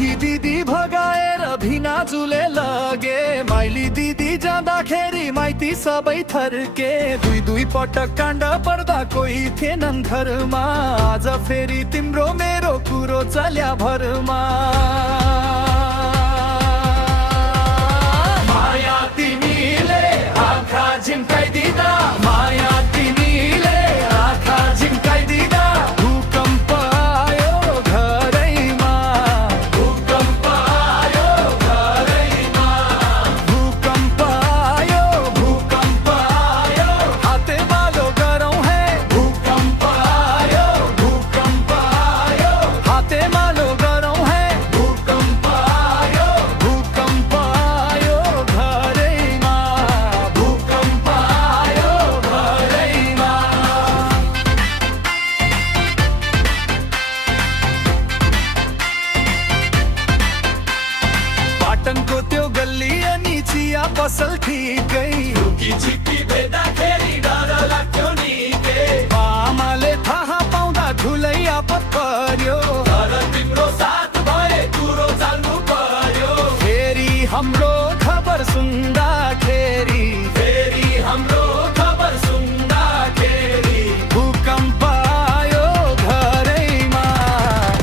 जेठी दिदी भगाएर भिनाजुले लगे माइली दिदी जाँदाखेरि माइती सबै थर्के दुई दुई पटक काण्ड पर्दा कोही थिएनन् घरमा आज फेरि तिम्रो मेरो कुरो चल्या भरमा माया तिमीले आँखा झिम्काइदिँदा माया तिमीले आँखा झिम्काइदिँदा भूकम्प आयो घरैमा भूकम्प आयो घरैमा भूकम्प आयो भूकम्प आयो हातेमालो गरौँ है भूकम्प आयो भूकम्प आयो हातेमालो गरौँ है भूकम्प आयो भूकम्प आयो घरैमा भूकम्प आयो घरैमा पाटनको त्यो गल्ली अनि चिया पसल ठिकै लुकी छिपी भेट्दाखेरि डर लाग्थ्यो निकै आमाले थाहा पाउँदा ठुलै आपत पर्यो तर तिम्रो साथ भए कुरो चाल्नु पर्यो फेरि हाम्रो खबर सुन्दाखेरि फेरि हाम्रो खबर सुन्दाखेरि भूकम्प आयो घरैमा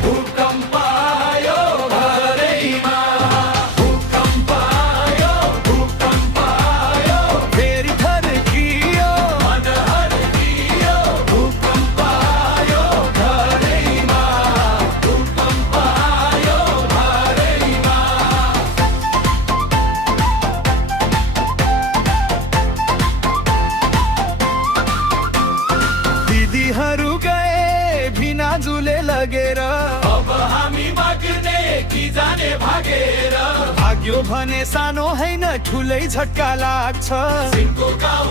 भूकम्प आयो घरैमा भूकम्प आयो भूकम्प आयो फेरि थर्कियो मन हर्कियो भूकम्प आयो घरैमा भूकम्प आयो घरैमा दिदीहरू गए भिनाजुले लगेर अब हामी माग्ने कि जाने भागेर भाग्यो भने सानो होइन ठुलै झट्का लाग्छ सिंहको गाउँ